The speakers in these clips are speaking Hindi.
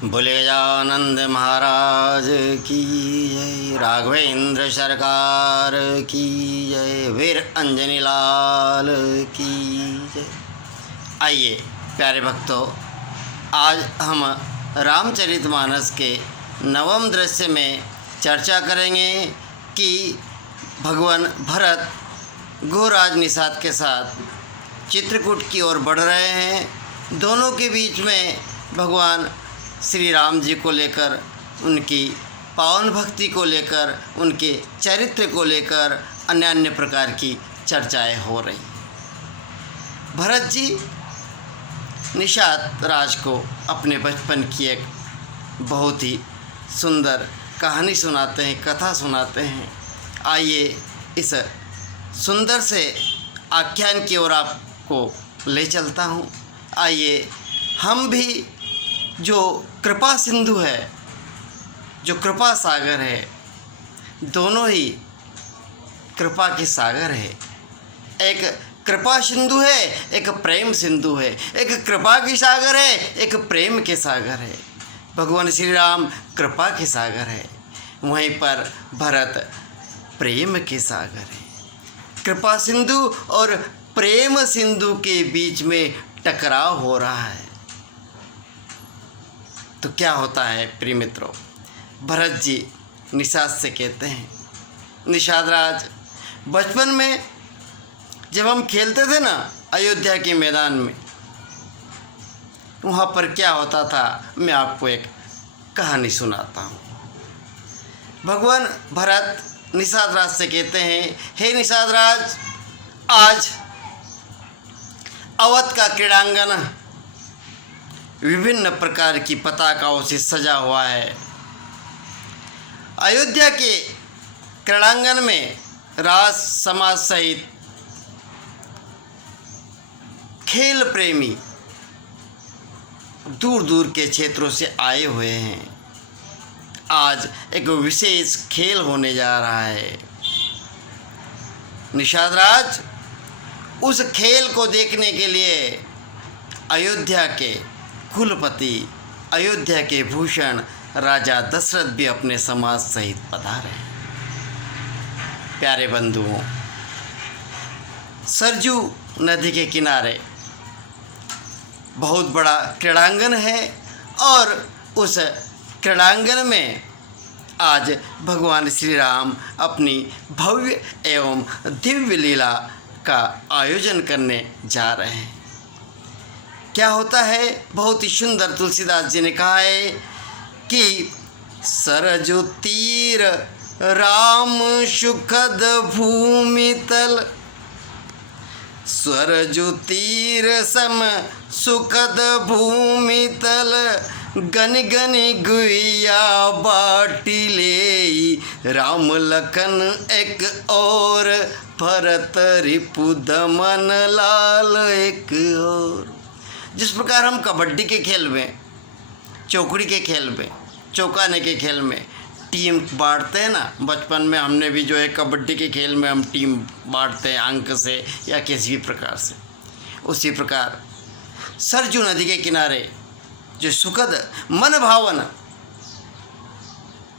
बोले गजानंद महाराज की जय, राघवेंद्र सरकार की जय, वीर अंजनी लाल की जय। आइए प्यारे भक्तों, आज हम रामचरितमानस के नवम दृश्य में चर्चा करेंगे कि भगवान भरत गोराज निषाद के साथ चित्रकूट की ओर बढ़ रहे हैं। दोनों के बीच में भगवान श्री राम जी को लेकर, उनकी पावन भक्ति को लेकर, उनके चरित्र को लेकर अन्य अन्य प्रकार की चर्चाएं हो रही। भरत जी निषाद राज को अपने बचपन की एक बहुत ही सुंदर कहानी सुनाते हैं, कथा सुनाते हैं। आइए इस सुंदर से आख्यान की ओर आपको ले चलता हूँ। आइए हम भी जो कृपा सिंधु है, जो कृपा सागर है, दोनों ही कृपा के सागर है। एक कृपा सिंधु है, एक प्रेम सिंधु है। एक कृपा के सागर है, एक प्रेम के सागर है। भगवान श्री राम कृपा के सागर है, वहीं पर भरत प्रेम के सागर है। कृपा सिंधु और प्रेम सिंधु के बीच में टकराव हो रहा है। तो क्या होता है प्रिय मित्रों, भरत जी निषाद से कहते हैं, निषाद राज, बचपन में जब हम खेलते थे ना अयोध्या के मैदान में, वहाँ पर क्या होता था, मैं आपको एक कहानी सुनाता हूँ। भगवान भरत निषाद राज से कहते हैं, हे निषाद राज, आज अवध का क्रीड़ांगन विभिन्न प्रकार की पताकाओं से सजा हुआ है। अयोध्या के क्रीड़ांगन में राज समाज सहित खेल प्रेमी दूर दूर के क्षेत्रों से आए हुए हैं। आज एक विशेष खेल होने जा रहा है। निषाद राज, उस खेल को देखने के लिए अयोध्या के कुलपति, अयोध्या के भूषण राजा दशरथ भी अपने समाज सहित पधारे हैं। प्यारे बंधुओं, सरजू नदी के किनारे बहुत बड़ा क्रीड़ांगन है और उस क्रीड़ांगन में आज भगवान श्री राम अपनी भव्य एवं दिव्य लीला का आयोजन करने जा रहे हैं। क्या होता है, बहुत ही सुंदर तुलसीदास जी ने कहा है कि सरजू तीर राम सुखद भूमि तल, सरजू तीर सम सुखद भूमि तल, गनि गनि गुइया बाटी ले, राम लखन एक और, भरत रिपु दमन लाल एक और। जिस प्रकार हम कबड्डी के खेल में, चौकड़ी के खेल में, चौकाने के खेल में टीम बांटते हैं ना, बचपन में हमने भी जो है कबड्डी के खेल में हम टीम बांटते हैं अंक से या किसी भी प्रकार से, उसी प्रकार सरजू नदी के किनारे जो सुखद मन भावन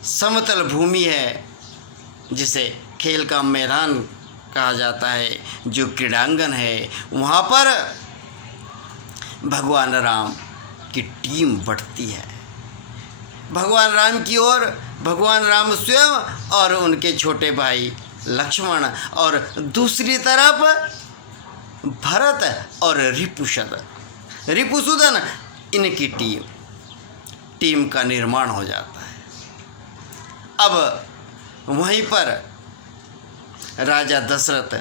समतल भूमि है, जिसे खेल का मैदान कहा जाता है, जो क्रीड़ांगन है, वहाँ पर भगवान राम की टीम बढ़ती है। भगवान राम की ओर भगवान राम स्वयं और उनके छोटे भाई लक्ष्मण, और दूसरी तरफ भरत और रिपुसुदन, इनकी टीम का निर्माण हो जाता है। अब वहीं पर राजा दशरथ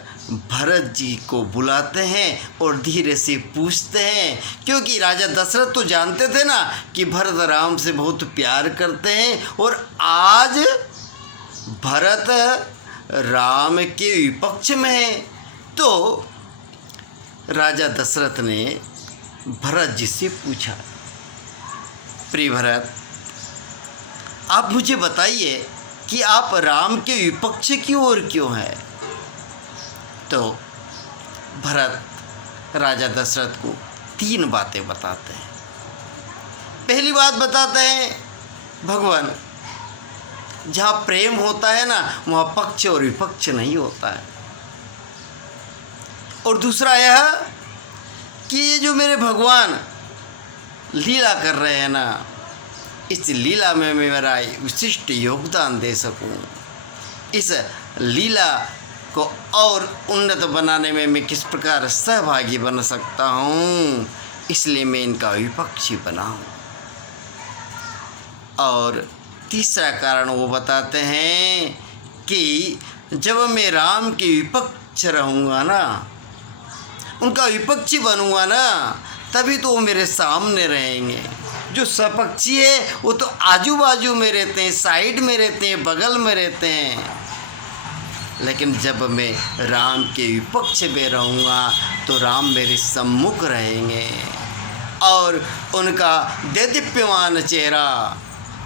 भरत जी को बुलाते हैं और धीरे से पूछते हैं, क्योंकि राजा दशरथ तो जानते थे ना कि भरत राम से बहुत प्यार करते हैं, और आज भरत राम के विपक्ष में है। तो राजा दशरथ ने भरत जी से पूछा, प्रिय भरत, आप मुझे बताइए कि आप राम के विपक्ष की ओर क्यों हैं? तो भरत राजा दशरथ को 3 बातें बताते हैं। पहली बात बताते हैं भगवान, जहाँ प्रेम होता है ना वहाँ पक्ष और विपक्ष नहीं होता है। और दूसरा यह कि ये जो मेरे भगवान लीला कर रहे हैं ना, इस लीला में मैं मेरा विशिष्ट योगदान दे सकूं, इस लीला को और उन्नत बनाने में मैं किस प्रकार सहभागी बन सकता हूँ, इसलिए मैं इनका विपक्षी बना हूँ। और तीसरा कारण वो बताते हैं कि जब मैं राम के विपक्ष रहूँगा ना, उनका विपक्षी बनूँगा ना, तभी तो वो मेरे सामने रहेंगे। जो सपक्षी है वो तो आजू बाजू में रहते हैं, साइड में रहते हैं, बगल में रहते हैं। लेकिन जब मैं राम के विपक्ष में रहूँगा तो राम मेरे सम्मुख रहेंगे और उनका देदीप्यमान चेहरा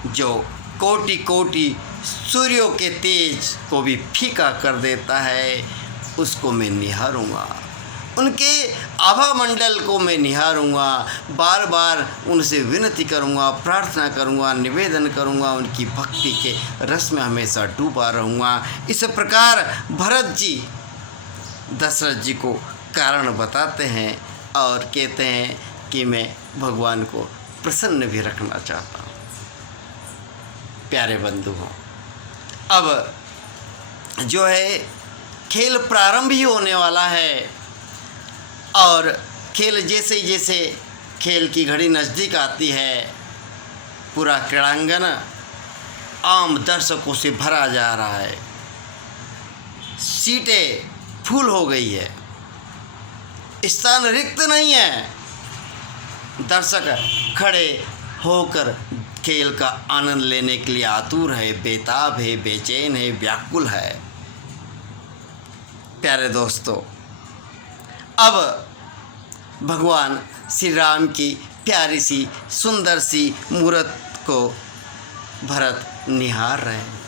जो कोटि कोटि सूर्यों के तेज को भी फीका कर देता है, उसको मैं निहारूंगा। उनके आभा मंडल को मैं निहारूंगा, बार बार उनसे विनती करूंगा, प्रार्थना करूंगा, निवेदन करूंगा, उनकी भक्ति के रस में हमेशा डूबा रहूंगा। इस प्रकार भरत जी दशरथ जी को कारण बताते हैं और कहते हैं कि मैं भगवान को प्रसन्न भी रखना चाहता हूँ। प्यारे बंधु हो, अब जो है खेल प्रारंभ ही होने वाला है और खेल जैसे जैसे खेल की घड़ी नज़दीक आती है, पूरा क्रीड़ांगन आम दर्शकों से भरा जा रहा है, सीटें फुल हो गई है, स्थान रिक्त नहीं है। दर्शक खड़े होकर खेल का आनंद लेने के लिए आतुर है, बेताब है, बेचैन है, व्याकुल है। प्यारे दोस्तों, अब भगवान श्री राम की प्यारी सी सुंदर सी मूर्त को भरत निहार रहे हैं।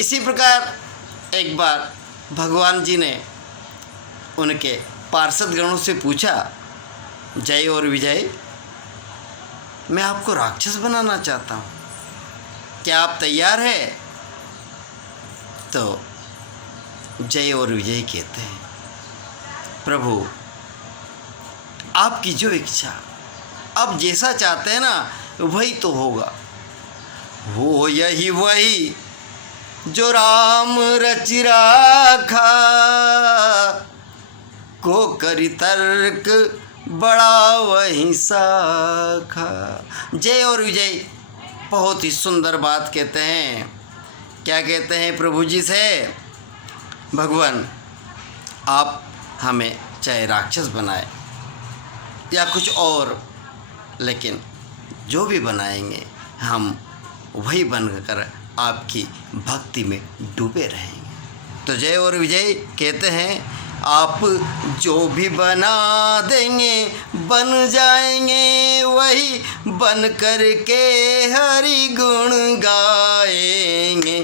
इसी प्रकार एक बार भगवान जी ने उनके पार्षद गणों से पूछा, जय और विजय, मैं आपको राक्षस बनाना चाहता हूँ, क्या आप तैयार हैं? तो जय और विजय कहते हैं, प्रभु आपकी जो इच्छा, आप जैसा चाहते हैं ना वही तो होगा। हो यही वही जो राम रच राखा, को करी तर्क बड़ा वही साखा। जय और विजय बहुत ही सुंदर बात कहते हैं। क्या कहते हैं प्रभु जी से, भगवान आप हमें चाहे राक्षस बनाए या कुछ और, लेकिन जो भी बनाएंगे हम वही बनकर आपकी भक्ति में डूबे रहेंगे। तो जय और विजय कहते हैं, आप जो भी बना देंगे बन जाएंगे, वही बन करके हरि गुण गाएंगे।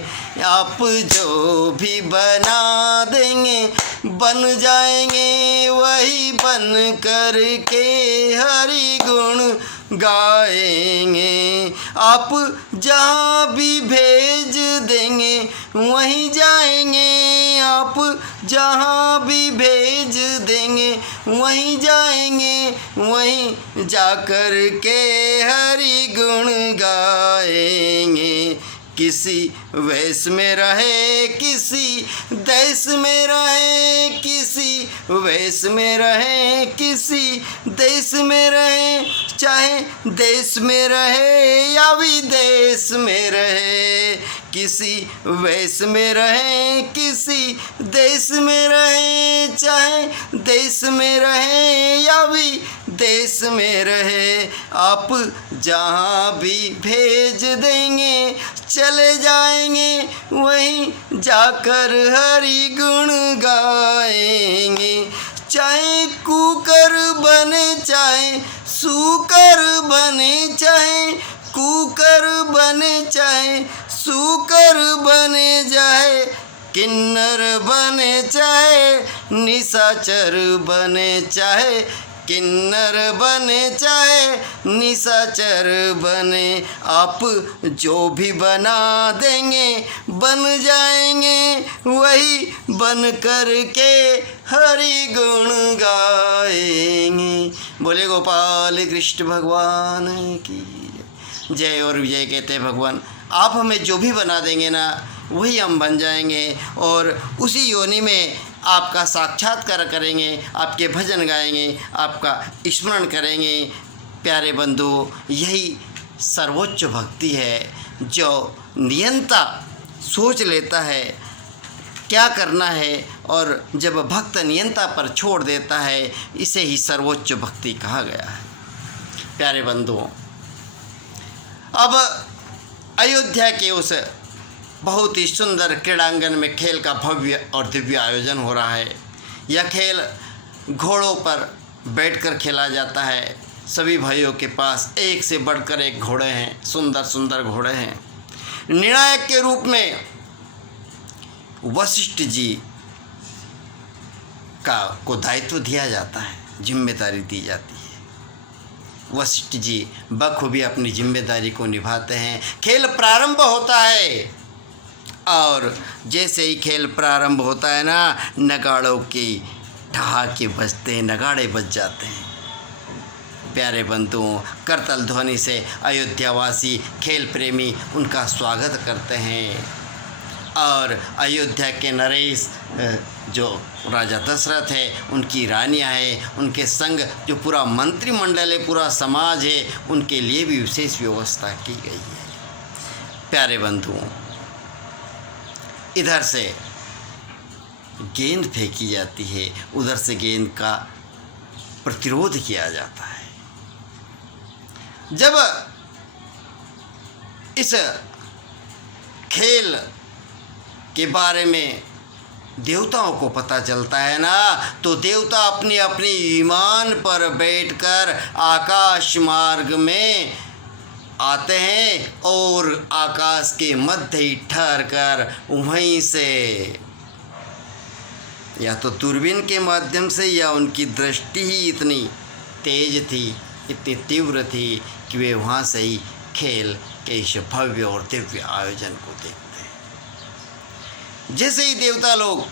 आप जो भी बना देंगे बन जाएंगे, वही बन करके हरि गुण गाएंगे। आप जहाँ भी भेज देंगे वहीं जाएंगे, आप जहाँ भी भेज देंगे वहीं जाएंगे, वहीं जाकर के हरि गुण गाएंगे। किसी वेश में रहे, किसी देश में रहे, किसी वेश में रहे, किसी देश में रहे, चाहे देश में रहे या विदेश में रहे, किसी वेश में रहे, किसी देश में रहे, चाहे देश में रहे या विदेश में रहे, आप जहाँ भी भेज देंगे चले जाएंगे, वहीं जाकर हरि गुण गाएंगे। चाहे कुकर बने, चाहे सूकर बने, चाहे कुकर बने, चाहे सूकर बने जाए, किन्नर बने चाहे निशाचर बने, चाहे किन्नर बने चाहे निशाचर बने, आप जो भी बना देंगे बन जाएंगे, वही बन कर के हरि गुण गाएंगे। बोले गोपाल कृष्ण भगवान की जय। और विजय कहते हैं भगवान आप हमें जो भी बना देंगे ना वही हम बन जाएंगे, और उसी योनि में आपका साक्षात्कार करेंगे, आपके भजन गाएंगे, आपका स्मरण करेंगे। प्यारे बंधु, यही सर्वोच्च भक्ति है, जो नियंता सोच लेता है क्या करना है और जब भक्त नियंता पर छोड़ देता है, इसे ही सर्वोच्च भक्ति कहा गया है। प्यारे बंधुओं, अब अयोध्या के उस बहुत ही सुंदर क्रीड़ांगन में खेल का भव्य और दिव्य आयोजन हो रहा है। यह खेल घोड़ों पर बैठकर खेला जाता है। सभी भाइयों के पास एक से बढ़कर एक घोड़े हैं, सुंदर सुंदर घोड़े हैं। निर्णायक के रूप में वशिष्ठ जी को दायित्व दिया जाता है, जिम्मेदारी दी जाती है। वशिष्ठ जी बखूबी अपनी जिम्मेदारी को निभाते हैं। खेल प्रारंभ होता है और जैसे ही खेल प्रारंभ होता है ना, नगाड़ों की ठहाके बजते हैं, नगाड़े बज जाते हैं। प्यारे बंधुओं, करतल ध्वनि से अयोध्यावासी खेल प्रेमी उनका स्वागत करते हैं। और अयोध्या के नरेश जो राजा दशरथ है, उनकी रानियां हैं, उनके संग जो पूरा मंत्रिमंडल है, पूरा समाज है, उनके लिए भी विशेष व्यवस्था की गई है। प्यारे बंधुओं, इधर से गेंद फेंकी जाती है, उधर से गेंद का प्रतिरोध किया जाता है। जब इस खेल के बारे में देवताओं को पता चलता है ना, तो देवता अपनी अपनी विमान पर बैठकर आकाश मार्ग में आते हैं और आकाश के मध्य ही ठहर कर वहीं से या तो दूरबीन के माध्यम से या उनकी दृष्टि ही इतनी तेज थी, इतनी तीव्र थी कि वे वहाँ से ही खेल के इस भव्य और दिव्य आयोजन को देखते हैं। जैसे ही देवता लोग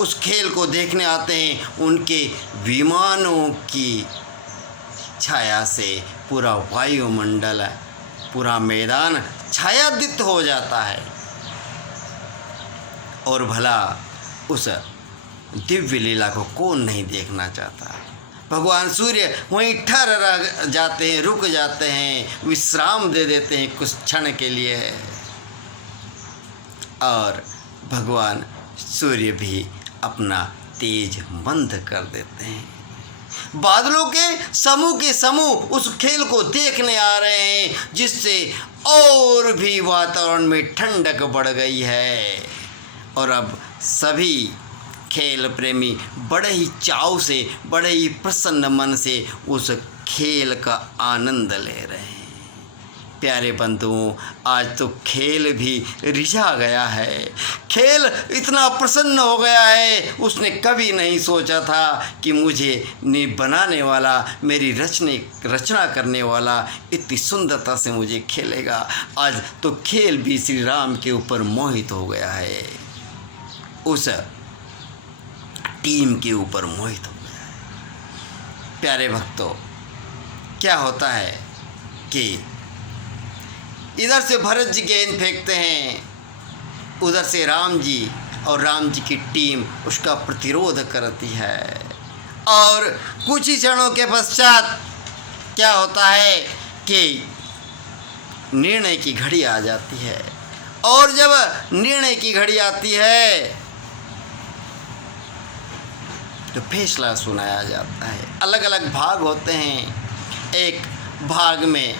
उस खेल को देखने आते हैं, उनके विमानों की छाया से पूरा वायुमंडल, पूरा मैदान छायादित हो जाता है। और भला उस दिव्य लीला को कौन नहीं देखना चाहता। भगवान सूर्य वहीं ठहर जाते हैं, रुक जाते हैं, विश्राम दे देते हैं कुछ क्षण के लिए, और भगवान सूर्य भी अपना तेज मंद कर देते हैं। बादलों के समूह उस खेल को देखने आ रहे हैं, जिससे और भी वातावरण में ठंडक बढ़ गई है। और अब सभी खेल प्रेमी बड़े ही चाव से, बड़े ही प्रसन्न मन से उस खेल का आनंद ले रहे हैं। प्यारे बंधुओं, आज तो खेल भी रिझा गया है, खेल इतना प्रसन्न हो गया है, उसने कभी नहीं सोचा था कि मुझे बनाने वाला, मेरी रचना करने वाला इतनी सुंदरता से मुझे खेलेगा। आज तो खेल भी श्री राम के ऊपर मोहित हो गया है, उस टीम के ऊपर मोहित हो गया है। प्यारे भक्तों, क्या होता है कि इधर से भरत जी गेंद फेंकते हैं, उधर से राम जी, और राम जी की टीम उसका प्रतिरोध करती है। और कुछ ही क्षणों के पश्चात क्या होता है कि निर्णय की घड़ी आ जाती है। और जब निर्णय की घड़ी आती है तो फैसला सुनाया जाता है। अलग अलग भाग होते हैं। एक भाग में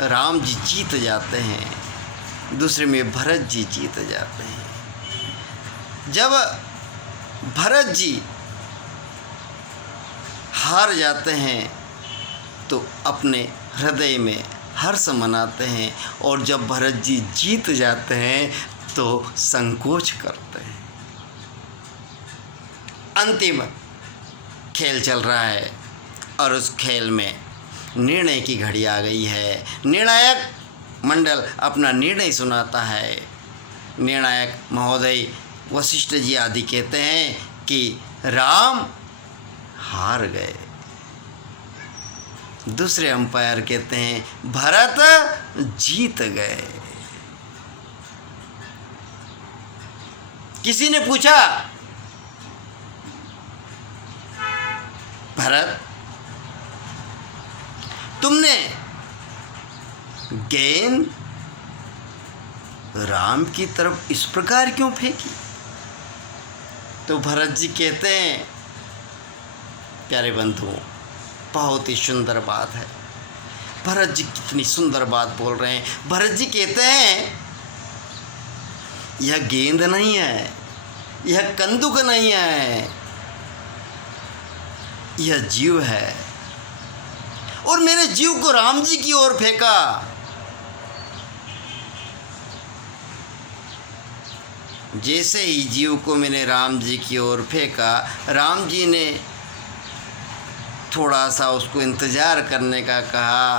राम जी जीत जाते हैं, दूसरे में भरत जी जीत जाते हैं। जब भरत जी हार जाते हैं तो अपने हृदय में हर्ष मनाते हैं, और जब भरत जी जीत जाते हैं तो संकोच करते हैं। अंतिम खेल चल रहा है, और उस खेल में निर्णय की घड़ी आ गई है। निर्णायक मंडल अपना निर्णय सुनाता है। निर्णायक महोदय वशिष्ठ जी आदि कहते हैं कि राम हार गए। दूसरे अंपायर कहते हैं भरत जीत गए। किसी ने पूछा, भरत, तुमने गेंद राम की तरफ इस प्रकार क्यों फेंकी? तो भरत जी कहते हैं, प्यारे बंधुओं, बहुत ही सुंदर बात है। भरत जी कितनी सुंदर बात बोल रहे हैं। भरत जी कहते हैं, यह गेंद नहीं है, यह कंदुक नहीं है, यह जीव है, और मेरे जीव को राम जी की ओर फेंका। जैसे ही जीव को मैंने राम जी की ओर फेंका, राम जी ने थोड़ा सा उसको इंतज़ार करने का कहा,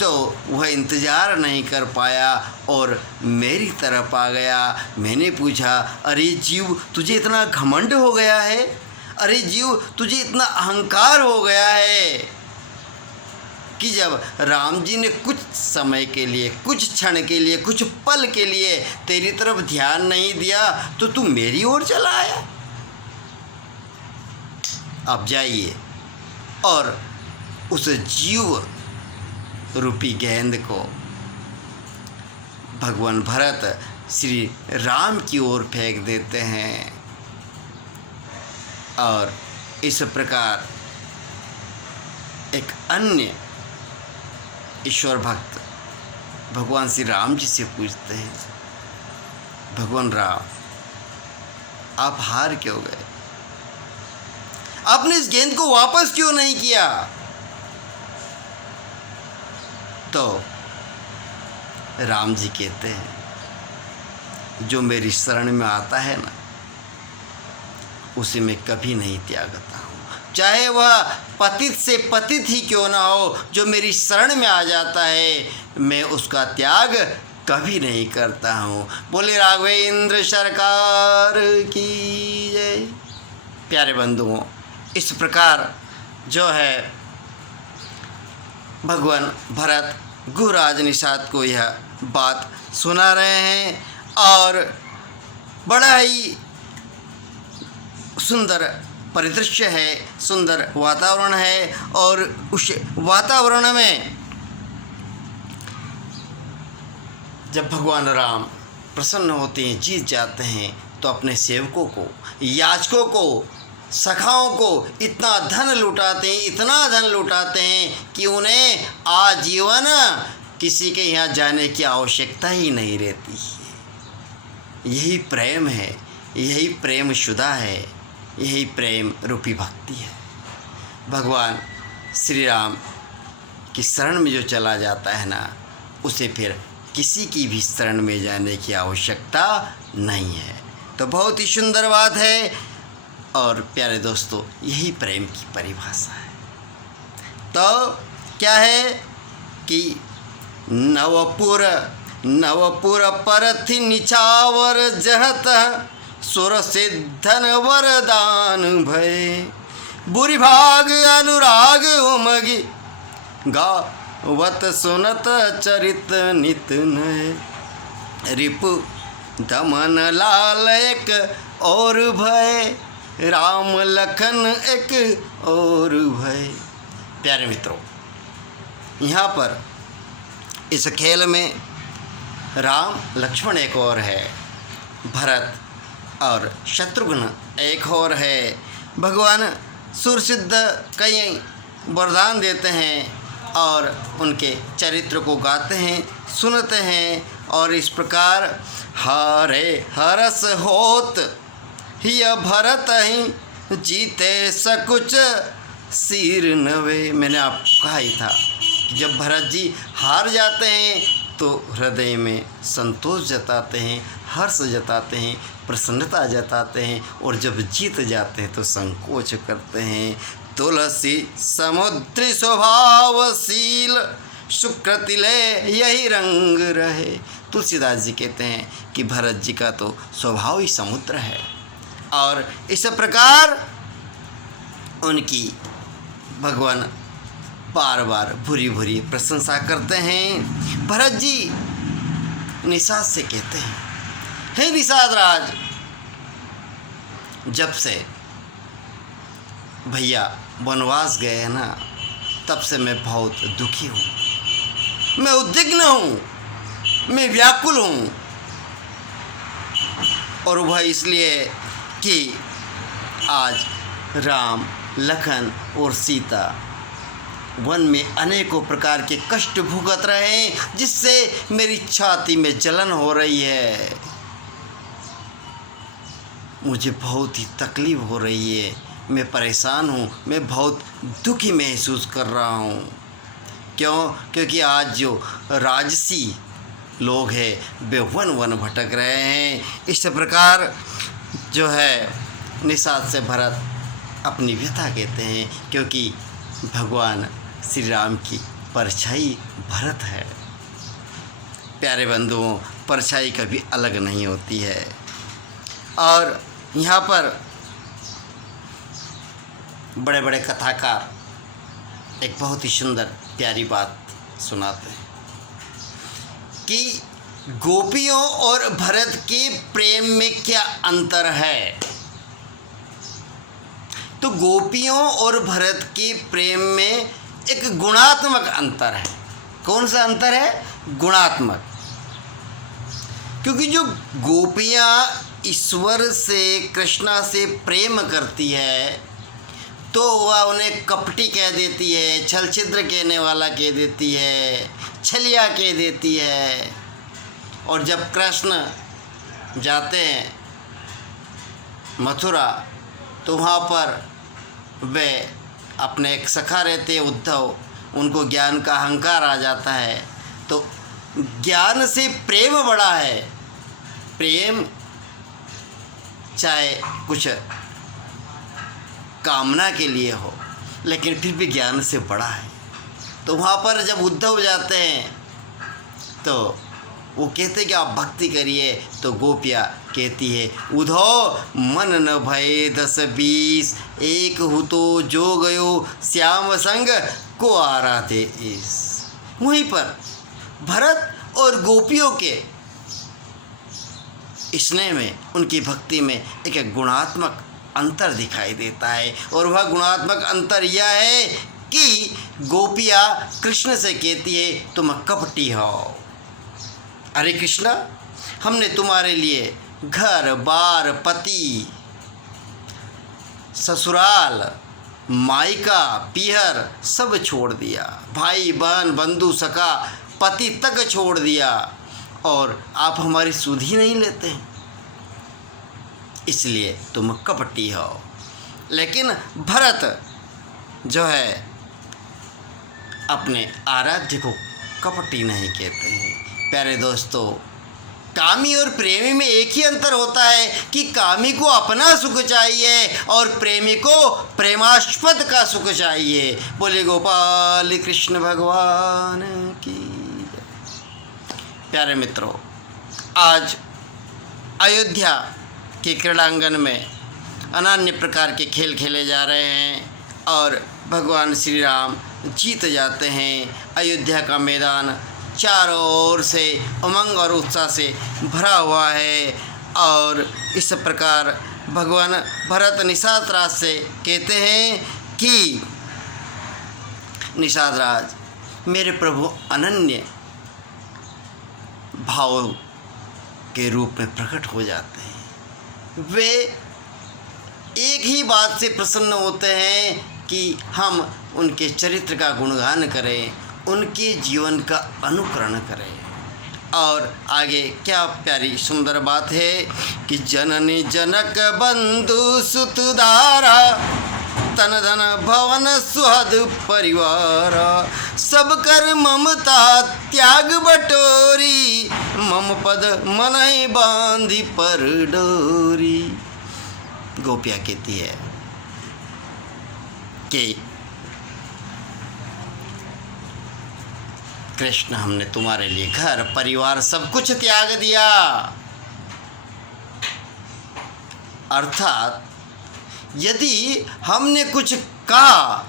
तो वह इंतज़ार नहीं कर पाया और मेरी तरफ आ गया। मैंने पूछा, अरे जीव, तुझे इतना घमंड हो गया है? अरे जीव, तुझे इतना अहंकार हो गया है कि जब राम जी ने कुछ समय के लिए, कुछ क्षण के लिए, कुछ पल के लिए तेरी तरफ ध्यान नहीं दिया तो तू मेरी ओर चला आया। अब जाइए और उस जीव रूपी गेंद को भगवान भरत श्री राम की ओर फेंक देते हैं। और इस प्रकार एक अन्य ईश्वर भक्त भगवान श्री राम जी से पूछते हैं, भगवान राम, आप हार क्यों गए? आपने इस गेंद को वापस क्यों नहीं किया? तो राम जी कहते हैं, जो मेरी शरण में आता है ना, उसे मैं कभी नहीं त्यागता हूँ। चाहे वह पतित से पतित ही क्यों ना हो, जो मेरी शरण में आ जाता है मैं उसका त्याग कभी नहीं करता हूँ। बोले राघवेंद्र सरकार की जय। प्यारे बंधुओं, इस प्रकार जो है भगवान भरत गुहराज निषाद को यह बात सुना रहे हैं और बड़ा ही सुंदर परिदृश्य है, सुंदर वातावरण है। और उस वातावरण में जब भगवान राम प्रसन्न होते हैं, जीत जाते हैं, तो अपने सेवकों को, याचकों को, सखाओं को इतना धन लुटाते हैं, इतना धन लुटाते हैं कि उन्हें आजीवन किसी के यहाँ जाने की आवश्यकता ही नहीं रहती है। यही प्रेम है, यही प्रेम शुदा है, यही प्रेम रूपी भक्ति है। भगवान श्री राम की शरण में जो चला जाता है ना, उसे फिर किसी की भी शरण में जाने की आवश्यकता नहीं है। तो बहुत ही सुंदर बात है। और प्यारे दोस्तों, यही प्रेम की परिभाषा है। तो क्या है कि नवपुर परथि निछावर जहत सुर सिद्धन वरदान भय बुरी भाग अनुराग उमगी गावत सुनत चरित नित नय रिपु दमन लाल एक और भय राम लखन एक और भय। प्यारे मित्रों, यहाँ पर इस खेल में राम लक्ष्मण एक और है, भरत और शत्रुघ्न एक और है। भगवान सुरसिद्ध कई वरदान देते हैं और उनके चरित्र को गाते हैं, सुनते हैं। और इस प्रकार हरे हरस होत हिय भरत ही जीते सकुच सिर नवे। मैंने आपको कहा ही था कि जब भरत जी हार जाते हैं तो हृदय में संतोष जताते हैं, हर्ष जताते हैं, प्रसन्नता जताते हैं, और जब जीत जाते हैं तो संकोच करते हैं, तुलसी समुद्री स्वभावशील, सुकृतिलय यही रंग रहे। तुलसीदास जी कहते हैं कि भरत जी का तो स्वभाव ही समुद्र है, और इस प्रकार उनकी भगवान बार बार भूरी भूरी प्रशंसा करते हैं। भरत जी निषाद से कहते हैं, हे निषाद राज, जब से भैया वनवास गए हैं ना, तब से मैं बहुत दुखी हूँ, मैं उद्विग्न हूँ, मैं व्याकुल हूँ। और वह इसलिए कि आज राम, लखन और सीता वन में अनेकों प्रकार के कष्ट भुगत रहे हैं, जिससे मेरी छाती में जलन हो रही है। मुझे बहुत ही तकलीफ़ हो रही है, मैं परेशान हूँ, मैं बहुत दुखी महसूस कर रहा हूँ। क्यों? क्योंकि आज जो राजसी लोग हैं वे वन वन भटक रहे हैं। इस प्रकार जो है निषाद से भरत अपनी व्यथा कहते हैं, क्योंकि भगवान श्री राम की परछाई भरत है। प्यारे बंधुओं, परछाई कभी अलग नहीं होती है। और यहाँ पर बड़े बड़े कथाकार एक बहुत ही सुंदर प्यारी बात सुनाते हैं कि गोपियों और भरत के प्रेम में क्या अंतर है। तो गोपियों और भरत के प्रेम में एक गुणात्मक अंतर है। कौन सा अंतर है? गुणात्मक। क्योंकि जो गोपियाँ ईश्वर से, कृष्णा से प्रेम करती है, तो वह उन्हें कपटी कह देती है, छल छिद्र कहने वाला कह देती है, छलिया कह देती है। और जब कृष्ण जाते हैं मथुरा, तो वहाँ पर वे अपने एक सखा रहते हैं उद्धव, उनको ज्ञान का अहंकार आ जाता है। तो ज्ञान से प्रेम बड़ा है। प्रेम चाहे कुछ कामना के लिए हो, लेकिन फिर भी ज्ञान से बड़ा है। तो वहाँ पर जब उद्धव जाते हैं तो वो कहते हैं कि आप भक्ति करिए, तो गोपियाँ कहती है, उधो मन न भय 10-20, एक हु तो जो गयो श्याम संग को आराधे इस। वहीं पर भरत और गोपियों के स्नेह में, उनकी भक्ति में एक गुणात्मक अंतर दिखाई देता है। और वह गुणात्मक अंतर यह है कि गोपियाँ कृष्ण से कहती है, तुम कपटी हो। अरे कृष्णा, हमने तुम्हारे लिए घर बार, पति, ससुराल, मायका, पीहर सब छोड़ दिया, भाई बहन, बंधु सखा, पति तक छोड़ दिया, और आप हमारी सुध ही नहीं लेते हैं, इसलिए तुम कपटी हो। लेकिन भरत जो है अपने आराध्य को कपटी नहीं कहते हैं। प्यारे दोस्तों, कामी और प्रेमी में एक ही अंतर होता है कि कामी को अपना सुख चाहिए और प्रेमी को प्रेमास्पद का सुख चाहिए। बोले गोपाल कृष्ण भगवान की। प्यारे मित्रों, आज अयोध्या के क्रीड़ांगन में अनन्य प्रकार के खेल खेले जा रहे हैं और भगवान श्री राम जीत जाते हैं। अयोध्या का मैदान चारों ओर से उमंग और उत्साह से भरा हुआ है। और इस प्रकार भगवान भरत निषाद राज से कहते हैं कि निषाद राज, मेरे प्रभु अनन्य भाव के रूप में प्रकट हो जाते हैं। वे एक ही बात से प्रसन्न होते हैं कि हम उनके चरित्र का गुणगान करें, उनके जीवन का अनुकरण करें। और आगे क्या प्यारी सुंदर बात है कि जननी जनक बंधु सुतदारा, तन धन भवन सुहद परिवार, सब कर ममता त्याग बटोरी, मम पद मनहि बांधी पर डोरी। गोपिया कहती है कि कृष्ण हमने तुम्हारे लिए घर परिवार सब कुछ त्याग दिया। अर्थात यदि हमने कुछ कहा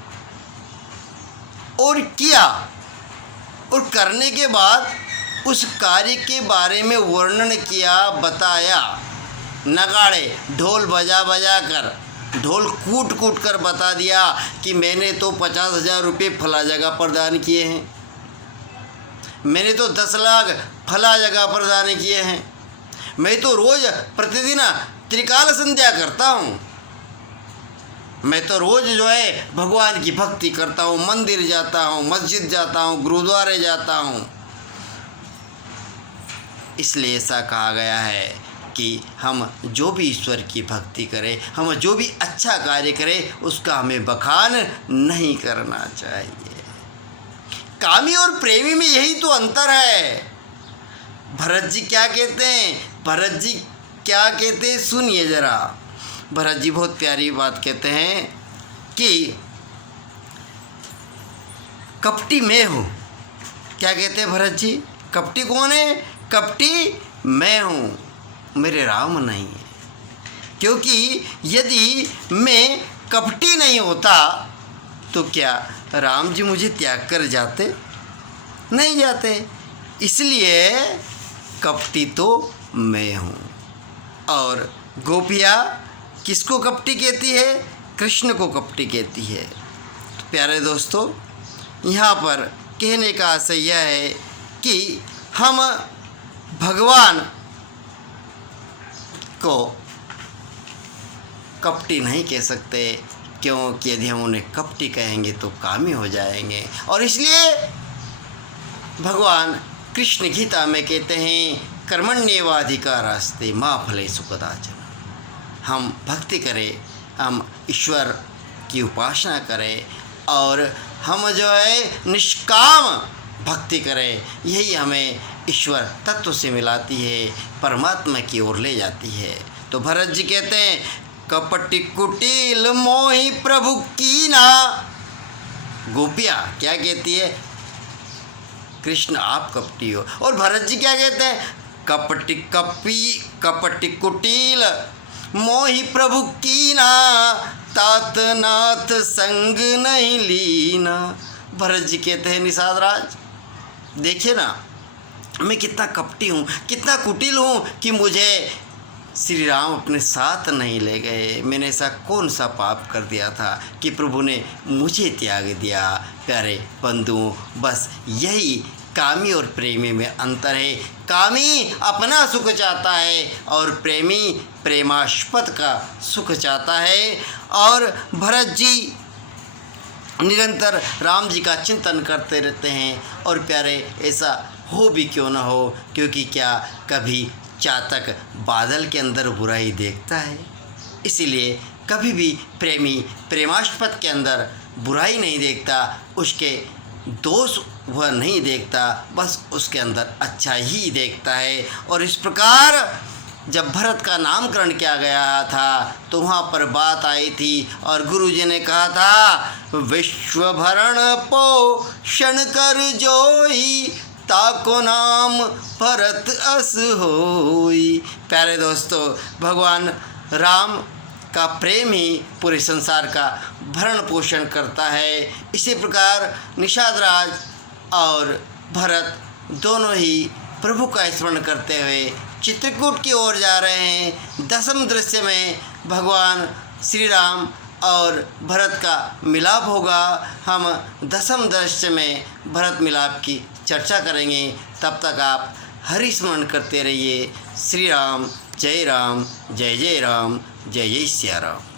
और किया और करने के बाद उस कार्य के बारे में वर्णन किया, बताया, नगाड़े ढोल बजा बजा कर, ढोल कूट कूट कर बता दिया कि मैंने तो 50,000 रुपये फला जगह पर दान किए हैं, मैंने तो 10 लाख फला जगह पर दान किए हैं, मैं तो रोज़ प्रतिदिन त्रिकाल संध्या करता हूँ, मैं तो रोज़ जो है भगवान की भक्ति करता हूँ, मंदिर जाता हूँ, मस्जिद जाता हूँ, गुरुद्वारे जाता हूँ। इसलिए ऐसा कहा गया है कि हम जो भी ईश्वर की भक्ति करें, हम जो भी अच्छा कार्य करें, उसका हमें बखान नहीं करना चाहिए। कामी और प्रेमी में यही तो अंतर है। भरत जी क्या कहते हैं, भरत जी क्या कहते हैं, सुनिए ज़रा। भरत जी बहुत प्यारी बात कहते हैं कि कपटी मैं हूँ। क्या कहते हैं भरत जी? कपटी कौन है? कपटी मैं हूँ, मेरे राम नहीं है। क्योंकि यदि मैं कपटी नहीं होता तो क्या राम जी मुझे त्याग कर जाते? नहीं जाते। इसलिए कपटी तो मैं हूँ। और गोपिया किसको कपटी कहती है? कृष्ण को कपटी कहती है। तो प्यारे दोस्तों, यहाँ पर कहने का आशय यह है कि हम भगवान को कपटी नहीं कह सकते, क्योंकि यदि हम उन्हें कपटी कहेंगे तो कामी हो जाएंगे। और इसलिए भगवान कृष्ण गीता में कहते हैं, कर्मण्येवाधिकारास्ते मा फलेषु कदाचन। हम भक्ति करें, हम ईश्वर की उपासना करें और हम जो है निष्काम भक्ति करें, यही हमें ईश्वर तत्व से मिलाती है, परमात्मा की ओर ले जाती है। तो भरत जी कहते हैं, कपटी कुटिल मोहि प्रभु कीना। गोपिया क्या कहती है? कृष्ण आप कपटी हो। और भरत जी क्या कहते हैं? कपटी कुटिल मोहि प्रभु कीना, तात नाथ संग नहीं लीना। भरत जी कहते हैं, निषाद राज देखिए ना, मैं कितना कपटी हूँ, कितना कुटिल हूँ कि मुझे श्री राम अपने साथ नहीं ले गए। मैंने ऐसा कौन सा पाप कर दिया था कि प्रभु ने मुझे त्याग दिया। प्यारे बंधुओं, बस यही कामी और प्रेमी में अंतर है। कामी अपना सुख चाहता है और प्रेमी प्रेमास्पद का सुख चाहता है। और भरत जी निरंतर राम जी का चिंतन करते रहते हैं। और प्यारे, ऐसा हो भी क्यों ना हो, क्योंकि क्या कभी चातक बादल के अंदर बुराई देखता है? इसीलिए कभी भी प्रेमी प्रेमास्पद के अंदर बुराई नहीं देखता, उसके दोष वह नहीं देखता, बस उसके अंदर अच्छा ही देखता है। और इस प्रकार जब भरत का नामकरण किया गया था तो वहाँ पर बात आई थी और गुरु जी ने कहा था, विश्वभरण पोषण कर जोई, ताको नाम भरत अस होई। प्यारे दोस्तों, भगवान राम का प्रेम ही पूरे संसार का भरण पोषण करता है। इसी प्रकार निषाद राज और भरत दोनों ही प्रभु का स्मरण करते हुए चित्रकूट की ओर जा रहे हैं। दसम दृश्य में भगवान श्री राम और भरत का मिलाप होगा। हम दसम दृश्य में भरत मिलाप की चर्चा करेंगे। तब तक आप हरि स्मरण करते रहिए। श्री राम, जय जय राम, जय जय सिया राम।